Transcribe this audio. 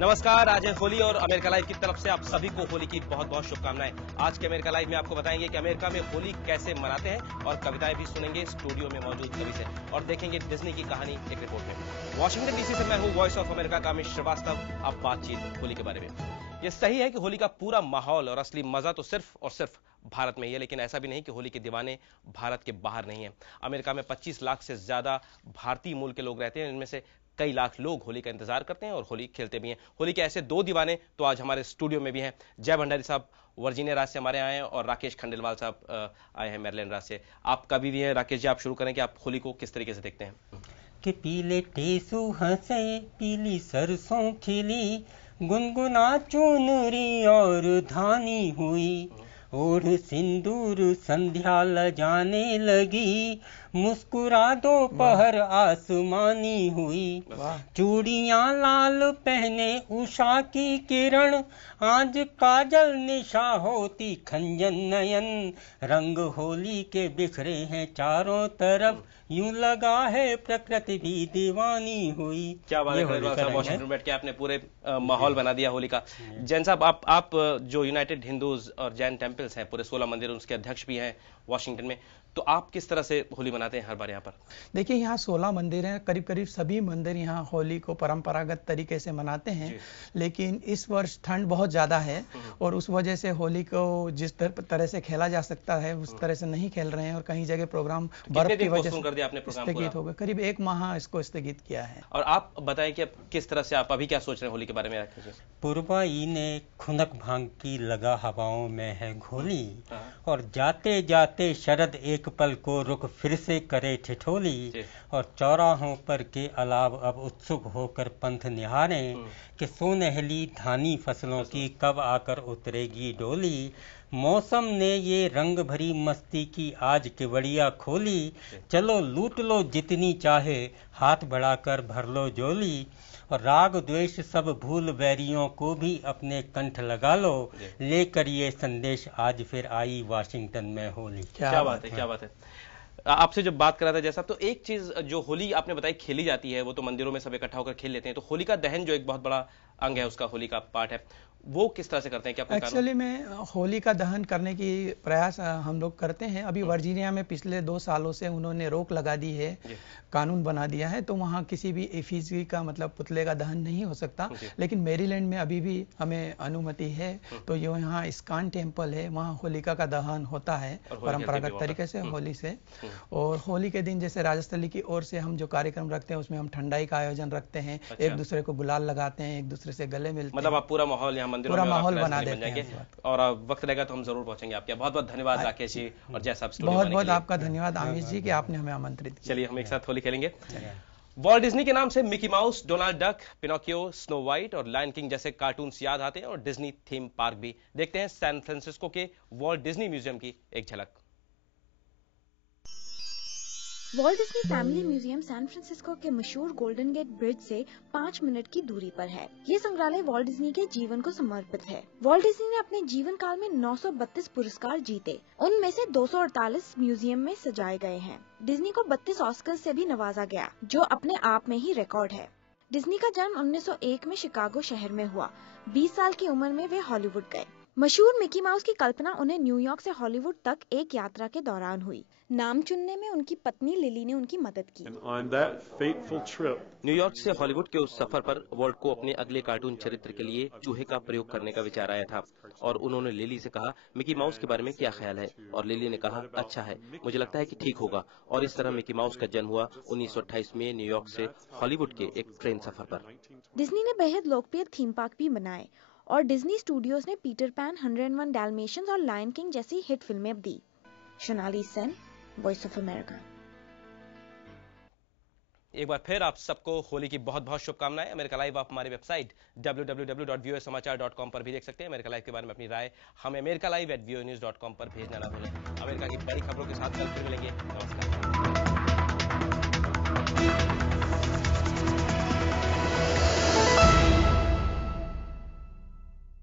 नमस्कार, आज है होली और अमेरिका लाइव की तरफ से आप सभी को होली की बहुत बहुत शुभकामनाएं। आज के अमेरिका लाइव में आपको बताएंगे कि अमेरिका में होली कैसे मनाते हैं और कविताएं भी सुनेंगे स्टूडियो में मौजूद कवि से और देखेंगे डिज्नी की कहानी एक रिपोर्ट में। वॉशिंगटन डीसी से मैं हूं वॉइस ऑफ अमेरिका का अमित श्रीवास्तव। अब बातचीत होली के बारे में। ये सही है कि होली का पूरा माहौल और असली मजा तो सिर्फ और सिर्फ भारत में ही है, लेकिन ऐसा भी नहीं कि होली के दीवाने भारत के बाहर नहीं है। अमेरिका में 25 लाख से ज्यादा भारतीय मूल के लोग रहते हैं, इनमें से कई लाख लोग होली का इंतजार करते हैं और होली खेलते भी हैं। होली के ऐसे दो दीवाने तो आज हमारे स्टूडियो में भी हैं। जय भंडारी साहब वर्जीनिया राज्य से हमारे आए हैं और राकेश खंडेलवाल साहब आए हैं मैरीलैंड राज्य से। आप कभी भी हैं राकेश जी, आप शुरू करें कि आप होली को किस तरीके से देखते हैं? कि पीले टेसू हंसे, पीली सरसों खिली, गुनगुना चुनरी और धानी हुई, ओढ़ सिंदूर संध्या लजाने लगी, मुस्कुरा दोपहर आसमानी हुई, चूड़ियां लाल पहने उषा की किरण, आज काजल निशा होती खंजन नयन, रंग होली के बिखरे हैं चारों तरफ, यूं लगा है प्रकृति भी दीवानी हुई। क्या बात है वॉशिंगटन बैठ के आपने पूरे माहौल बना दिया होली का। जैन साहब, आप जो यूनाइटेड हिंदूज और जैन टेम्पल्स हैं, पूरे 16 मंदिर, उसके अध्यक्ष भी हैं वॉशिंगटन में, तो आप किस तरह से होली मनाते हैं हर बार यहाँ पर? देखिए, यहाँ 16 मंदिर हैं, करीब करीब सभी मंदिर यहाँ होली को परंपरागत तरीके से मनाते हैं, लेकिन इस वर्ष ठंड बहुत ज़्यादा है और उस वजह से होली को जिस तरह से खेला जा सकता है उस तरह से नहीं खेल रहे हैं और कहीं जगह प्रोग्राम बर्फ की वजह से स्थगित हो गया। करीब 1 माह इसको स्थगित किया है। और आप बताएं कि किस तरह से आप अभी क्या सोच रहे हैं होली के बारे में? पुरवाई ने खुनक भांग की लगा हवाओं में है घोली, और जाते जाते शरद एक पल को रुक फिर से करे ठिठोली, और चौराहों पर के अलाव अब उत्सुक होकर पंथ निहारे कि सोनहली धानी फसलों की कब आकर उतरेगी डोली, मौसम ने ये रंग भरी मस्ती की आज केवड़िया खोली, चलो लूट लो जितनी चाहे हाथ बढ़ाकर भर लो झोली, और राग द्वेष सब भूल बैरियों को भी अपने कंठ लगा लो, लेकर ये संदेश आज फिर आई वाशिंगटन में होली। क्या बात है, क्या बात है। आपसे जब बात कर रहा था जैसा, तो एक चीज जो होली आपने बताई खेली जाती है वो तो मंदिरों में सब इकट्ठा होकर खेल लेते हैं, तो होलिका दहन जो एक बहुत बड़ा अंग है उसका, होली का पार्ट है, वो किस तरह से करते हैं? क्या एक्चुअली में होली का दहन करने की प्रयास हम लोग करते हैं। अभी वर्जीनिया में पिछले 2 सालों से उन्होंने रोक लगा दी है, कानून बना दिया है, तो वहाँ किसी भी एफिजी का मतलब पुतले का दहन नहीं हो सकता, लेकिन मैरीलैंड में अभी भी हमें अनुमति है। तो ये यहाँ इस्कॉन टेम्पल है, वहाँ होलिका का दहन होता है परंपरागत तरीके से होली से। और होली के दिन जैसे राजस्थली की ओर से हम जो कार्यक्रम रखते हैं उसमें हम ठंडाई का आयोजन रखते हैं, एक दूसरे को गुलाल लगाते हैं, एक दूसरे से गले मिलते हैं, मतलब आप पूरा माहौल पूरा माहौल बना देते हैं। और वक्त रहेगा तो हम जरूर पहुंचेंगे आपके। बहुत बहुत धन्यवाद राकेश जी और जय साहब। बहुत बहुत आपका धन्यवाद आमिर जी कि आपने हमें आमंत्रित किया। चलिए हम एक साथ होली खेलेंगे। वॉल्ट डिज्नी के नाम से Mickey mouse, Donald duck, Pinocchio, snow white और लायन किंग जैसे कार्टून्स याद आते हैं और डिज्नी थीम पार्क भी। देखते हैं सैन फ्रांसिस्को के वॉल्ट डिज्नी म्यूजियम की एक झलक। Walt Disney family museum San Francisco के मशहूर गोल्डन गेट ब्रिज से 5 मिनट की दूरी पर है। ये संग्रहालय वॉल्ट डिज्नी के जीवन को समर्पित है। वॉल्ट डिज्नी ने अपने जीवन काल में 932 पुरस्कार जीते, उनमें से 248 म्यूजियम में सजाए गए हैं। डिज्नी को 32 ऑस्कर से भी नवाजा गया, जो अपने आप में ही रिकॉर्ड है। डिज्नी का जन्म 1901 में शिकागो शहर में हुआ। 20 साल की उम्र में वे हॉलीवुड गए। मशहूर मिकी माउस की कल्पना उन्हें न्यूयॉर्क से हॉलीवुड तक एक यात्रा के दौरान हुई। नाम चुनने में उनकी पत्नी लिली ने उनकी मदद की। न्यूयॉर्क से हॉलीवुड के उस सफर पर वॉल्ट को अपने अगले कार्टून चरित्र के लिए चूहे का प्रयोग करने का विचार आया था और उन्होंने लिली से कहा मिकी माउस के बारे में क्या ख्याल है, और लिली ने कहा अच्छा है, मुझे लगता है कि ठीक होगा। और इस तरह मिकी माउस का जन्म हुआ 1928 में न्यूयॉर्क से हॉलीवुड के एक ट्रेन सफर पर। डिज्नी ने बेहद लोकप्रिय थीम पार्क भी बनाए और डिज्नी स्टूडियोज ने पीटर पैन, 101 डैल्मेशियंस और लायन किंग जैसी हिट फिल्में दी। Sonali Sen, Voice of America. एक बार फिर आप सबको होली की बहुत बहुत शुभकामनाएं। अमेरिका लाइव आप हमारी वेबसाइट www.voasamachaar.com पर भी देख सकते हैं। अमेरिका लाइव के बारे में अपनी राय हमें americalive@voanews.com पर भेजना ना भूलें। अमेरिका की बड़ी खबरों के साथ कल फिर मिलेंगे। नमस्कार।